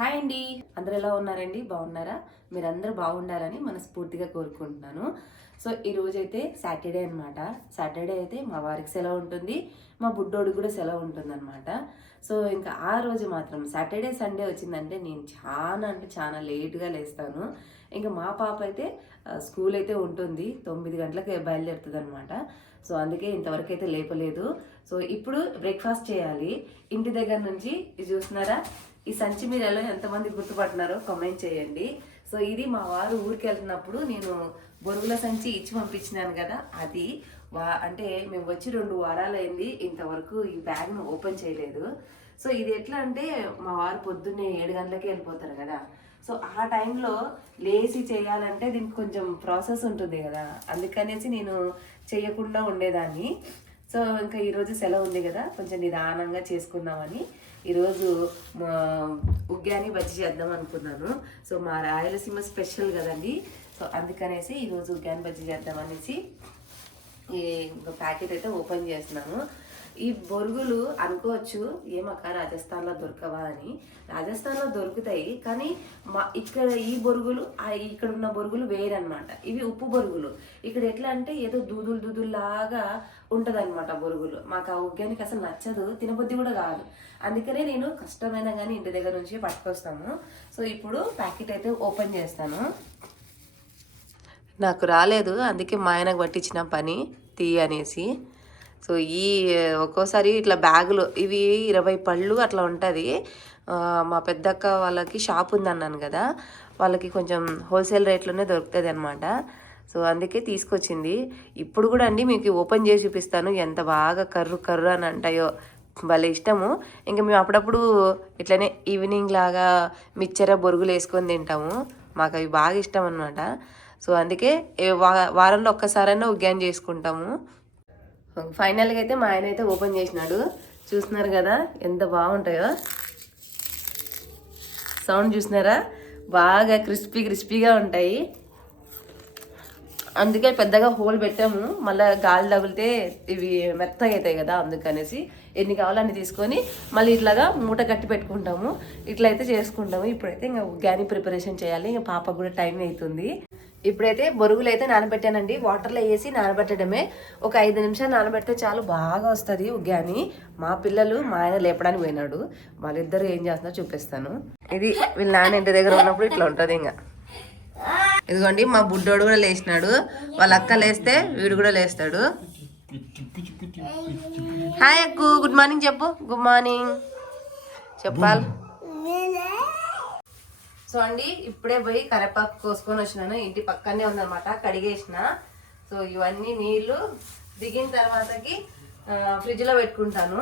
Hi అండి. అందరు ఎలా ఉన్నారండి? బాగున్నారా? మీరందరూ బాగుండాలని మనస్ఫూర్తిగా కోరుకుంటున్నాను. సో ఈ అయితే సాటర్డే అనమాట సాటర్డే అయితే మా వారికి సెలవు ఉంటుంది. మా బుడ్డోడికి కూడా సెలవు ఉంటుంది అనమాట సో ఇంకా ఆ రోజు మాత్రం సాటర్డే సండే వచ్చిందంటే నేను చాలా అంటే చాలా లేట్గా లేస్తాను. ఇంకా మా పాప అయితే స్కూల్ అయితే ఉంటుంది. తొమ్మిది గంటలకు బయలుదేరుతుంది అనమాట సో అందుకే ఇంతవరకు అయితే లేపలేదు. సో ఇప్పుడు బ్రేక్ఫాస్ట్ చేయాలి. ఇంటి దగ్గర నుంచి ఇది చూస్తున్నారా? ఈ సంచి మీరలో ఎంతమంది గుర్తుపడుతున్నారో కామెంట్ చేయండి. సో ఇది మా వారు ఊరికి వెళ్తున్నప్పుడు నేను బొరుగుల సంచి ఇచ్చి పంపించినాను కదా అది వా అంటే మేము వచ్చి రెండు వారాలైంది ఇంతవరకు ఈ బ్యాగ్ను ఓపెన్ చేయలేదు. సో ఇది ఎట్లా అంటే మా వారు పొద్దున్నే ఏడు గంటలకే వెళ్ళిపోతారు కదా. సో ఆ టైంలో లేచి చేయాలంటే దీనికి కొంచెం ప్రాసెస్ ఉంటుంది కదా. అందుకనేసి నేను చేయకుండా ఉండేదాన్ని. సో ఇంకా ఈరోజు సెలవు ఉంది కదా కొంచెం నిదానంగా చేసుకుందామని. ఈరోజు మా ఉగ్గాని బజ్జి చేద్దాం అనుకున్నాను. సో మా రాయలసీమ స్పెషల్ కదండి. సో అందుకనేసి ఈరోజు ఉగ్గాని బజ్జి చేద్దాం అనేసి ఈ ప్యాకెట్ అయితే ఓపెన్ చేస్తున్నాను. ఈ బొరుగులు అనుకోవచ్చు ఏమక్క రాజస్థాన్లో దొరకవా అని. రాజస్థాన్లో దొరుకుతాయి కానీ మా ఇక్కడ ఈ బొరుగులు ఇక్కడ ఉన్న బొరుగులు వేరనమాట ఇవి ఉప్పు బొరుగులు. ఇక్కడ ఎట్లా అంటే ఏదో దూదులు దూదుల్లాగా ఉంటుందన్నమాట బొరుగులు. మాకు ఆ ఉగ్గానికి అసలు నచ్చదు తినబుద్ధి కూడా కాదు. అందుకనే నేను కష్టమైనా కానీ ఇంటి దగ్గర నుంచి పట్టుకొస్తాను. సో ఇప్పుడు ప్యాకెట్ అయితే ఓపెన్ చేస్తాను. నాకు రాలేదు అందుకే మా ఆయనకు పట్టించిన పని తీయనేసి. అనేసి సో ఈ ఒక్కోసారి ఇట్లా బ్యాగులు ఇవి ఇరవై పళ్ళు అట్లా ఉంటుంది. మా పెద్దక్క వాళ్ళకి షాప్ ఉంది అన్నాను కదా వాళ్ళకి కొంచెం హోల్సేల్ రేట్లోనే దొరుకుతుంది అనమాట సో అందుకే తీసుకొచ్చింది. ఇప్పుడు కూడా అండి మీకు ఓపెన్ చేసి చూపిస్తాను ఎంత బాగా కర్రు కర్రు అని అంటాయో. భలే ఇష్టము. ఇంకా మేము అప్పుడప్పుడు ఇట్లనే ఈవినింగ్ లాగా మిక్చర బొరుగులు వేసుకొని తింటాము. మాకు అవి బాగా ఇష్టం అనమాట సో అందుకే వా- వారంలో ఒక్కసారైనా ఉగ్యాన్ చేసుకుంటాము. ఫైనల్గా అయితే మా ఆయన అయితే ఓపెన్ చేసినాడు. చూస్తున్నారు కదా ఎంత బాగుంటాయో. సౌండ్ చూసినారా బాగా క్రిస్పీ క్రిస్పీగా ఉంటాయి. అందుకే పెద్దగా హోల్ పెట్టాము. మళ్ళీ గాలి తగిలితే ఇవి మెత్తగా అవుతాయి కదా అందుకనేసి ఎన్ని కావాలో అన్ని తీసుకొని మళ్ళీ ఇట్లాగా మూట కట్టి పెట్టుకుంటాము. ఇట్లయితే చేసుకుంటాము. ఇప్పుడైతే ఇంకా ఉగ్గాని ప్రిపరేషన్ చేయాలి. ఇంకా పాపకు కూడా టైం అవుతుంది. ఇప్పుడైతే బొరుగులు అయితే నానబెట్టానండి. వాటర్లో వేసి నానబెట్టడమే. ఒక ఐదు నిమిషాలు నానబెడితే చాలు బాగా వస్తుంది ఉగ్గాని. మా పిల్లలు మా ఆయన లేపడానికి పోయినాడు. వాళ్ళిద్దరు ఏం చేస్తున్నా చూపిస్తాను. ఇది వీళ్ళ నాన్న ఇంటి దగ్గర ఉన్నప్పుడు ఇట్లా ఉంటుంది ఇంకా ఇదిగోండి మా బుడ్డోడు కూడా లేచినాడు. వాళ్ళ అక్క లేస్తే వీడు కూడా లేస్తాడు. హాయ్ అక్కు గుడ్ మార్నింగ్ చెప్పు. Good morning. చెప్పాలి. సో అండి ఇప్పుడే పోయి కరేపాకు కోసుకొని వచ్చినాను. ఇంటి పక్కనే ఉందనమాట కడిగేసిన. సో ఇవన్నీ నీళ్ళు దిగిన తర్వాతకి ఫ్రిడ్జ్లో పెట్టుకుంటాను.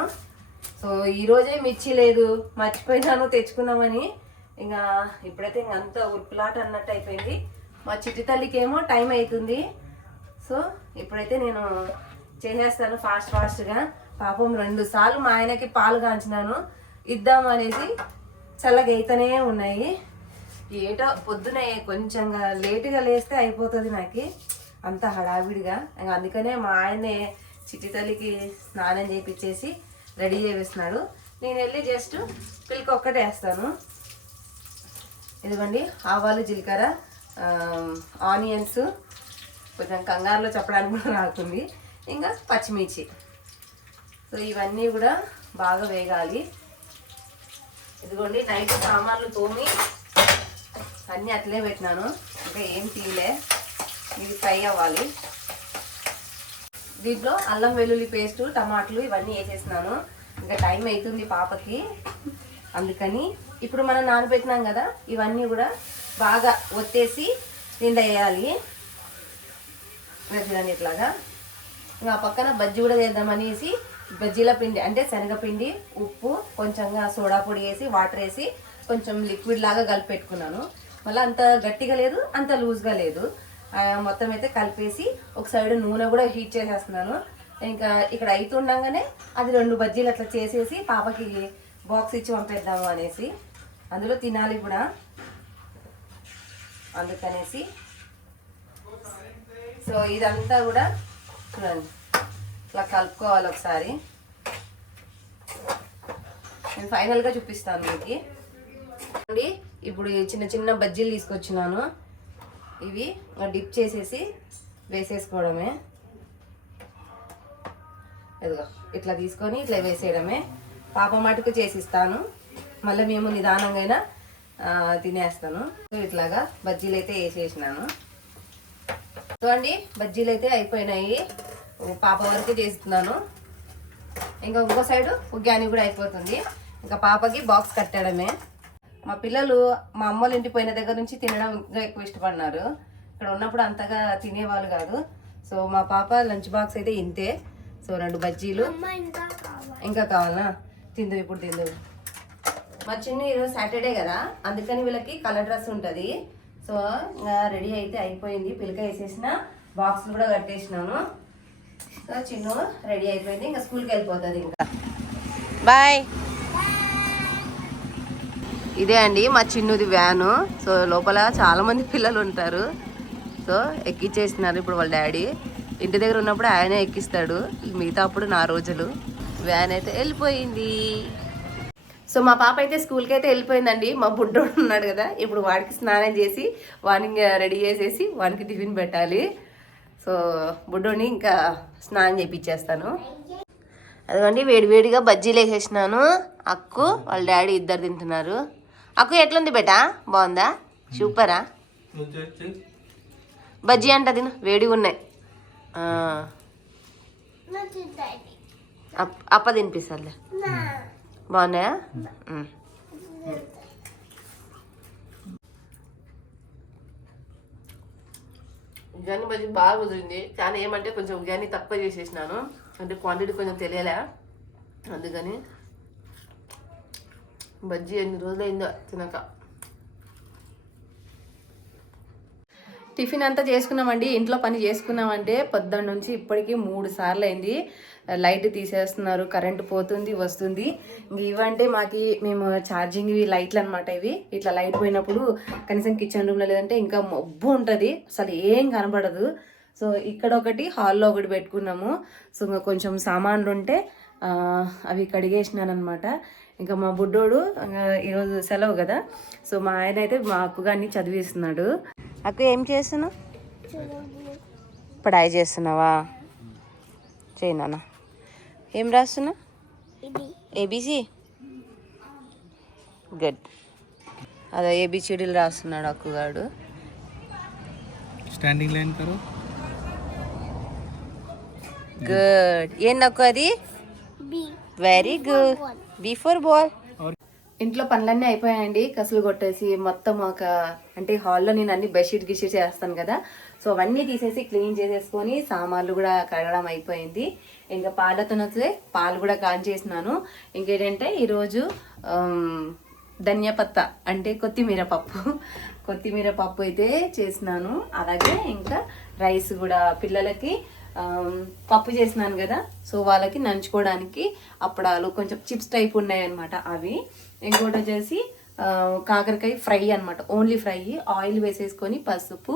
సో ఈరోజే మిర్చి లేదు మర్చిపోయినాను తెచ్చుకుందామని ఇంకా ఇప్పుడైతే ఇంక అంత ఉరుకులాట అన్నట్టు అయిపోయింది. మా చిట్టి తల్లికి ఏమో టైం అవుతుంది సో ఇప్పుడైతే నేను చేసేస్తాను ఫాస్ట్ ఫాస్ట్గా. పాపం రెండు సార్లు మా ఆయనకి పాలు కాంచినాను. ఇద్దాం అనేసి చల్లగా అయితేనే ఉన్నాయి. ఏటో పొద్దునే కొంచెంగా లేటుగా లేస్తే అయిపోతుంది నాకు. అంత హడావిడిగా. ఇంకా అందుకనే మా ఆయనే చిట్టి తల్లికి స్నానం చేయించేసి రెడీ చేపిస్తున్నాడు. నేను వెళ్ళి జస్ట్ పిల్కి ఒక్కటే వేస్తాను. ఇదిగోండి ఆవాలు జీలకర్ర ఆనియన్స్ కొంచెం కంగారులో చెప్పడానికి కూడా రాకుంది. ఇంకా పచ్చిమిర్చి. సో ఇవన్నీ కూడా బాగా వేగాలి. ఇదిగోండి నైట్ సామాన్లు తోమి అన్నీ అట్లే పెట్టినాను. ఇంకా ఏం తీయలే. ఇది ఫ్రై అవ్వాలి. దీంట్లో అల్లం వెల్లుల్లి పేస్ట్ టమాటాలు ఇవన్నీ వేసేసినాను. ఇంకా టైం అవుతుంది పాపకి. అందుకని ఇప్పుడు మనం నానబెట్టినాం కదా ఇవన్నీ కూడా బాగా ఒత్తేసి నిండా వేయాలి. చూడండి ఇట్లాగా. ఇంకా పక్కన బజ్జీ కూడా చేద్దామనేసి బజ్జీల పిండి అంటే శనగపిండి ఉప్పు కొంచెంగా సోడా పొడి వేసి వాటర్ వేసి కొంచెం లిక్విడ్ లాగా కలిపెట్టుకున్నాను మళ్ళీ అంత గట్టిగా లేదు అంత లూజ్గా లేదు. మొత్తం అయితే కలిపేసి ఒక సైడ్ నూనె కూడా హీట్ చేసేస్తున్నాను. ఇంకా ఇక్కడ అవుతుండగానే అది రెండు బజ్జీలు అట్లా చేసేసి పాపకి బాక్స్ ఇచ్చి పంపేద్దాము అనేసి. అందులో తినాలి కూడా. అందుకనేసి. సో ఇదంతా కూడా చూడండి. ఇట్లా కలుపుకోవాలి ఒకసారి. నేను ఫైనల్గా చూపిస్తాను మీకు. ఇదిగోండి ఇప్పుడు చిన్న చిన్న బజ్జీలు తీసుకొచ్చినాను. ఇవి డిప్ చేసేసి వేసేసుకోవడమే. ఇదిగో ఇట్లా తీసుకొని ఇట్లా వేసేయడమే. పాప మటుకు చేసిస్తాను. మళ్ళీ మేము నిదానంగా తినేస్తాను. ఇట్లాగా బజ్జీలు అయితే వేసేసినాను. చూడండి బజ్జీలు అయితే అయిపోయినాయి పాప వరకు చేస్తున్నాను. ఇంకా ఇంకో సైడు ఉగ్గాని కూడా అయిపోతుంది. ఇంకా పాపకి బాక్స్ కట్టడమే. మా పిల్లలు మా అమ్మోళ్ళ ఇంటి పోయిన దగ్గర నుంచి తినడం ఇంకా ఎక్కువ ఇష్టపడినారు. ఇక్కడ ఉన్నప్పుడు అంతగా తినేవాళ్ళు కాదు. సో మా పాప లంచ్ బాక్స్ అయితే ఇంతే. సో రెండు బజ్జీలు. ఇంకా కావాలా. తిందు ఇప్పుడు తిందు మా చిన్న ఈరోజు సాటర్డే కదా అందుకని వీళ్ళకి కలర్ డ్రెస్ ఉంటుంది. సో ఇంకా రెడీ అయితే అయిపోయింది. పిల్లక వేసేసిన బాక్స్ కూడా కట్టేసినాను. సో చిన్ను రెడీ అయిపోయింది ఇంకా స్కూల్కి వెళ్ళిపోతుంది ఇంకా. బాయ్. ఇదే అండి మా చిన్నది వ్యాను. సో లోపల చాలామంది పిల్లలు ఉంటారు. సో ఎక్కిచ్చేస్తున్నారు ఇప్పుడు వాళ్ళ డాడీ. ఇంటి దగ్గర ఉన్నప్పుడు ఆయనే ఎక్కిస్తాడు. మిగతా అప్పుడు నా రోజులు. వ్యాన్ అయితే వెళ్ళిపోయింది. సో మా పాప అయితే స్కూల్కి అయితే వెళ్ళిపోయిందండి. మా బుడ్డోడు ఉన్నాడు కదా. ఇప్పుడు వాడికి స్నానం చేసి వాడిని రెడీ చేసేసి వాడికి టిఫిన్ పెట్టాలి. సో బుడ్డోని ఇంకా స్నానం చేయించేస్తాను అదిగోండి వేడివేడిగా బజ్జీలు వేసేసినాను. అక్కు వాళ్ళ డాడీ ఇద్దరు తింటున్నారు. అక్కు ఎట్లుంది బేటా? బాగుందా? సూపరా? బజ్జీ అంట తిను వేడిగా ఉన్నాయి. అప్ప తినిపిస్తాలే బాగున్నాయా. ఉగ్గాని బజ్జీ బాగా కుదిరింది. చాలా ఏమంటే కొంచెం ఉగ్గాని తక్కువ చేసేసినాను. అంటే క్వాంటిటీ కొంచెం తెలియలే. అందుకని బజ్జీ ఎన్ని రోజులైందో తినక. టిఫిన్ అంతా చేసుకున్నామండి. ఇంట్లో పని చేసుకున్నామంటే పొద్దున్న నుంచి ఇప్పటికీ మూడు సార్లు అయింది లైట్ తీసేస్తున్నారు కరెంటు పోతుంది వస్తుంది. ఇంక ఇవంటే మాకి మేము ఛార్జింగ్ లైట్లు అనమాట ఇవి. ఇట్లా లైట్ పోయినప్పుడు కనీసం కిచెన్ రూమ్లో లేదంటే ఇంకా మబ్బు ఉంటుంది. అసలు ఏం కనబడదు. సో ఇక్కడ ఒకటి హాల్లో ఒకటి పెట్టుకున్నాము. సో ఇంకా కొంచెం సామాన్లు ఉంటే అవి కడిగేసినాను అనమాట ఇంకా మా బుడ్డోడు ఈరోజు సెలవు కదా. సో మా ఆయన అయితే మా అక్కగాన్ని చదివిస్తున్నాడు. అక్క ఏం చేస్తున్నావు? పడాయి చేస్తున్నావా? చేయనా ఏం రాస్తున్నా ఏబీసీ. గుడ్. అదే ఏబిసిడీలు రాస్తున్నాడు అక్కుగాడు స్టాండింగ్ లైన్ కరు. గుడ్. ఏందక్కు అది? Very good. బిఫోర్ బాల్ ఇంట్లో పనులన్నీ అయిపోయాయండి. కసులు కొట్టేసి మొత్తం ఒక అంటే హాల్లో నేను అన్ని బెడ్షీట్ గిషీట్ చేస్తాను కదా. సో అవన్నీ తీసేసి క్లీన్ చేసేసుకొని సామాన్లు కూడా కడగడం అయిపోయింది. ఇంకా పాలతో వస్తే పాలు కూడా కాంచేసినాను ఇంకేంటంటే ఈరోజు ఆమ్, ధనియాపత్త అంటే కొత్తిమీర పప్పు. కొత్తిమీర పప్పు అయితే చేసినాను. అలాగే ఇంకా రైస్ కూడా పిల్లలకి పప్పు చేసినాను కదా సో వాళ్ళకి నంచుకోవడానికి అప్పడాలు కొంచెం చిప్స్ టైప్ ఉన్నాయన్నమాట అవి. ఇంకోటి వచ్చేసి కాకరకాయ ఫ్రై అన్నమాట ఓన్లీ ఫ్రై. ఆయిల్ వేసేసుకొని పసుపు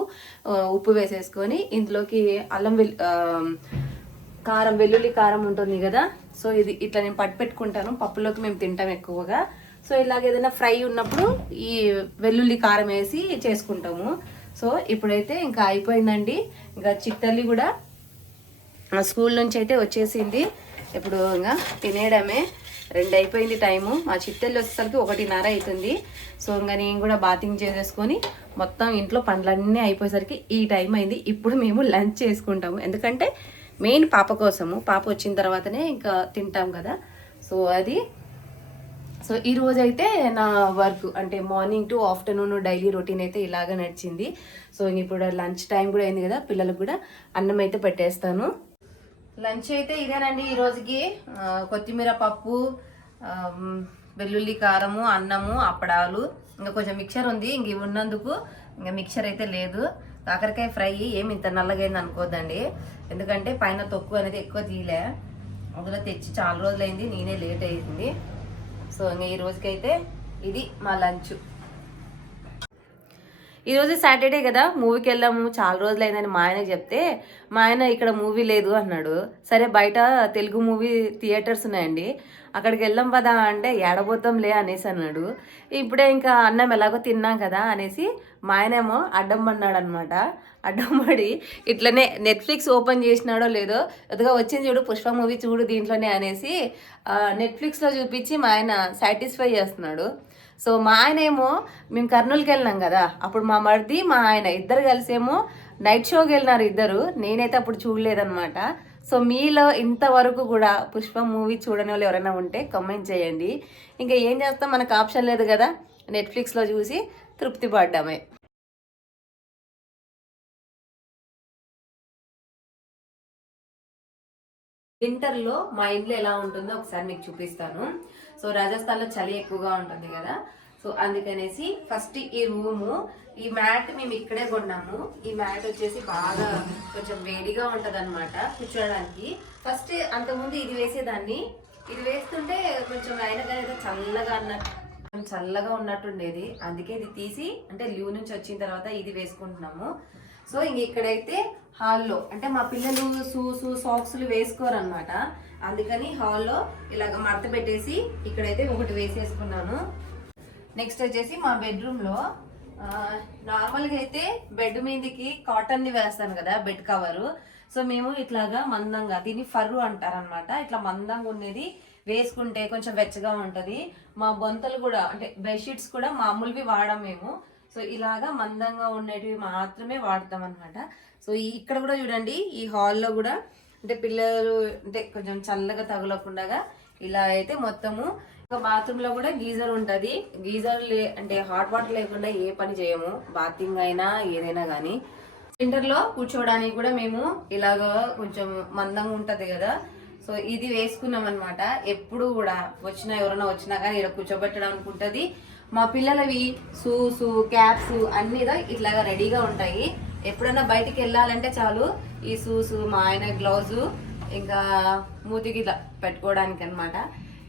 ఉప్పు వేసేసుకొని ఇందులోకి అల్లం వెల్ కారం వెల్లుల్లి కారం ఉంటుంది కదా సో ఇది ఇట్లా నేను పట్టు పెట్టుకుంటాను పప్పులోకి మేము తింటాం ఎక్కువగా. సో ఇలాగ ఏదైనా ఫ్రై ఉన్నప్పుడు ఈ వెల్లుల్లి కారం వేసి చేసుకుంటాము. సో ఇప్పుడైతే ఇంకా అయిపోయిందండి. ఇంకా చిట్టల్లి కూడా స్కూల్ నుంచి అయితే వచ్చేసింది. ఇప్పుడు ఇంకా తినేయడమే. రెండు అయిపోయింది టైము. మా చిట్టెళ్ళు వచ్చేసరికి ఒకటిన్నర అవుతుంది సో ఇంకా నేను కూడా బాతింగ్ చేసేసుకొని మొత్తం ఇంట్లో పనులన్నీ అయిపోయేసరికి ఈ టైం అయింది. ఇప్పుడు మేము లంచ్ చేసుకుంటాము. ఎందుకంటే మెయిన్ పాప కోసము. పాప వచ్చిన తర్వాతనే ఇంకా తింటాం కదా. సో అది. సో ఈ రోజైతే నా వర్క్ అంటే morning to afternoon daily routine అయితే ఇలాగ నడిచింది. సో ఇప్పుడు లంచ్ టైం కూడా అయింది కదా పిల్లలకు కూడా అన్నం అయితే పెట్టేస్తాను. లంచ్ అయితే ఇదేనండి ఈ రోజుకి. కొత్తిమీర పప్పు వెల్లుల్లి కారము అన్నము అప్పడాలు. ఇంకా కొంచెం మిక్చర్ ఉంది. ఇంక ఉన్నందుకు ఇంకా మిక్చర్ అయితే లేదు. కాకరకాయ ఫ్రై ఏమి ఇంత నల్లగైంది అనుకోద్దండి. ఎందుకంటే పైన తొక్కు అనేది ఎక్కువ తీయలే. అందులో తెచ్చి చాలా రోజులైంది. నేనే లేట్ అయింది సో ఇంకా ఈ రోజుకైతే ఇది మా లంచ్. ఈరోజు సాటర్డే కదా మూవీకి వెళ్ళాము చాలా రోజులు అయిందని మా ఆయనకు చెప్తే మా ఆయన ఇక్కడ మూవీ లేదు అన్నాడు. సరే బయట తెలుగు మూవీ థియేటర్స్ ఉన్నాయండి అక్కడికి వెళ్ళాం పదా అంటే ఏడబోతాంలే అనేసి అన్నాడు. ఇప్పుడే ఇంకా అన్నం ఎలాగో తిన్నాం కదా అనేసి మా ఆయనేమో అడ్డం పడినాడు అనమాట అడ్డం పడి ఇట్లనే నెట్ఫ్లిక్స్ ఓపెన్ చేసినాడో లేదో ఎదుగా వచ్చింది చూడు పుష్ప మూవీ చూడు దీంట్లోనే అనేసి నెట్ఫ్లిక్స్లో చూపించి మా ఆయన సాటిస్ఫై చేస్తున్నాడు. సో మా ఆయన ఏమో మేము కర్నూలుకి వెళ్ళినాం కదా అప్పుడు మా మరిది మా ఆయన ఇద్దరు కలిసేమో నైట్ షోకి వెళ్ళినారు ఇద్దరు. నేనైతే అప్పుడు చూడలేదన్నమాట. సో మీలో ఇంతవరకు కూడా పుష్ప మూవీ చూడని వాళ్ళు ఎవరైనా ఉంటే కమెంట్ చేయండి. ఇంకా ఏం చేస్తాం? మనకు ఆప్షన్ లేదు కదా. నెట్ఫ్లిక్స్లో చూసి తృప్తి పడ్డామే. వింటర్లో మా ఇంట్లో ఎలా ఉంటుందో ఒకసారి మీకు చూపిస్తాను. సో రాజస్థాన్లో చలి ఎక్కువగా ఉంటుంది కదా. సో అందుకనేసి ఫస్ట్ ఈ రూము ఈ మ్యాట్ మేము ఇక్కడే కొన్నాము. ఈ మ్యాట్ వచ్చేసి బాగా కొంచెం వేడిగా ఉంటుంది అనమాట కూర్చోడానికి. ఫస్ట్ అంతకుముందు ఇది వేసేదాన్ని. ఇది వేస్తుంటే కొంచెం అయినా కానీ చల్లగా అన్నట్టు చల్లగా ఉన్నట్టుండేది. అందుకే ఇది తీసి అంటే లీవ్ నుంచి వచ్చిన తర్వాత ఇది వేసుకుంటున్నాము. సో ఇంక ఇక్కడైతే హాల్లో. అంటే మా పిల్లలు షూస్ సాక్స్లు వేసుకోరు అనమాట అందుకని హాల్లో ఇలాగ మడత పెట్టేసి ఇక్కడైతే ఒకటి వేసేసుకున్నాను. నెక్స్ట్ వచ్చేసి మా బెడ్రూమ్లో నార్మల్గా అయితే బెడ్ మీదకి కాటన్ది వేస్తాను కదా బెడ్ కవరు సో మేము ఇట్లాగా మందంగా దీన్ని ఫర్రు అంటారనమాట ఇట్లా మందంగా ఉండేది వేసుకుంటే కొంచెం వెచ్చగా ఉంటుంది. మా బొంతలు కూడా అంటే బెడ్షీట్స్ కూడా మామూలువి వాడం మేము. సో ఇలాగా మందంగా ఉండేటివి మాత్రమే వాడతాం అనమాట సో ఇక్కడ కూడా చూడండి ఈ హాల్లో కూడా అంటే పిల్లలు అంటే కొంచెం చల్లగా తగులకుండా ఇలా అయితే మొత్తము ఒక బాత్రూమ్లో కూడా గీజర్ ఉంటది. గీజర్ లే అంటే హాట్ వాటర్ లేకుండా ఏ పని చేయము బాతింగ్ అయినా ఏదైనా కానీ వింటర్లో కూర్చోవడానికి కూడా మేము ఇలాగ కొంచెం మందంగా ఉంటది కదా. సో ఇది వేసుకున్నాం అనమాట ఎప్పుడు కూడా వచ్చినా ఎవరైనా వచ్చినా కానీ ఇలా కూర్చోబెట్టడానికి ఉంటది మా పిల్లలవి షూస్ క్యాప్స్ అన్ని ఇట్లాగా రెడీగా ఉంటాయి. ఎప్పుడన్నా బయటికి వెళ్ళాలంటే చాలు ఈ షూస్ మా ఆయన గ్లౌజు ఇంకా మూతికి ఇట్లా పెట్టుకోవడానికి అన్నమాట.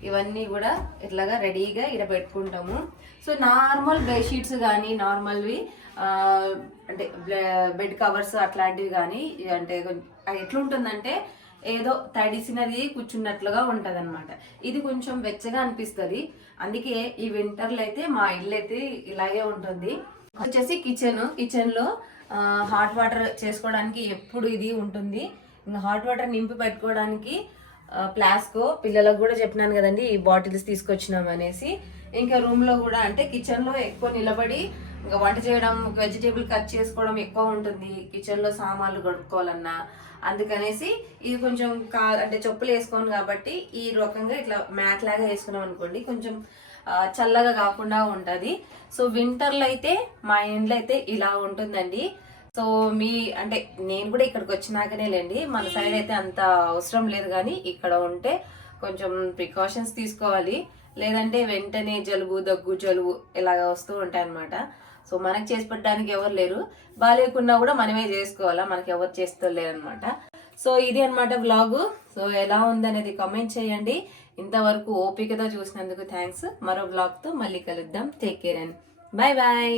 ఇవన్నీ కూడా ఇట్లాగా రెడీగా ఇక్కడ పెట్టుకుంటాము. సో నార్మల్ బెడ్షీట్స్ కానీ నార్మల్వి అంటే బెడ్ కవర్స్ అట్లాంటివి కానీ అంటే కొంచెం- ఎట్లుంటుందంటే ఏదో తడిసినది కూర్చున్నట్లుగా ఉంటుంది అనమాట ఇది కొంచెం వెచ్చగా అనిపిస్తుంది. అందుకే ఈ వింటర్లో అయితే మా ఇల్లు అయితే ఇలాగే ఉంటుంది. వచ్చేసి కిచెన్ కిచెన్లో హాట్ వాటర్ చేసుకోవడానికి ఎప్పుడు ఇది ఉంటుంది. ఇంకా హాట్ వాటర్ నింపి పెట్టుకోవడానికి ప్లాస్కో పిల్లలకు కూడా చెప్పినాను కదండి ఈ బాటిల్స్ తీసుకొచ్చినాం అనేసి ఇంకా రూమ్లో కూడా అంటే కిచెన్లో ఎక్కువ నిలబడి ఇంకా వంట చేయడం వెజిటేబుల్ కట్ చేసుకోవడం ఎక్కువ ఉంటుంది. కిచెన్లో సామాన్లు కొనుక్కోవాలన్నా అందుకనేసి ఇది కొంచెం కా అంటే చెప్పులు వేసుకోను కాబట్టి ఈ రకంగా ఇట్లా మ్యాట్ లాగా వేసుకున్నాం అనుకోండి కొంచెం చల్లగా కాకుండా ఉంటుంది. సో వింటర్లో అయితే మా ఇంట్లో అయితే ఇలా ఉంటుందండి. సో మీ అంటే నేను కూడా ఇక్కడికి వచ్చినాకనే లేండి. మన సైడ్ అయితే అంత అవసరం లేదు కానీ ఇక్కడ ఉంటే కొంచెం ప్రికాషన్స్ తీసుకోవాలి. లేదంటే వెంటనే జలుబు దగ్గు జలుబు ఇలాగ వస్తూ ఉంటాయి అన్నమాట సో మనకు చేసి పెట్టడానికి ఎవరు లేరు. బాగాలేకున్నా కూడా మనమే చేసుకోవాలా మనకి ఎవరు చేస్తూ లేరనమాట సో ఇది అన్నమాట వ్లాగు సో ఎలా ఉందనేది కామెంట్ చేయండి. ఇంతవరకు ఓపికతో చూసినందుకు థ్యాంక్స్ మరో బ్లాగ్తో మళ్ళీ కలుద్దాం. Take care and bye bye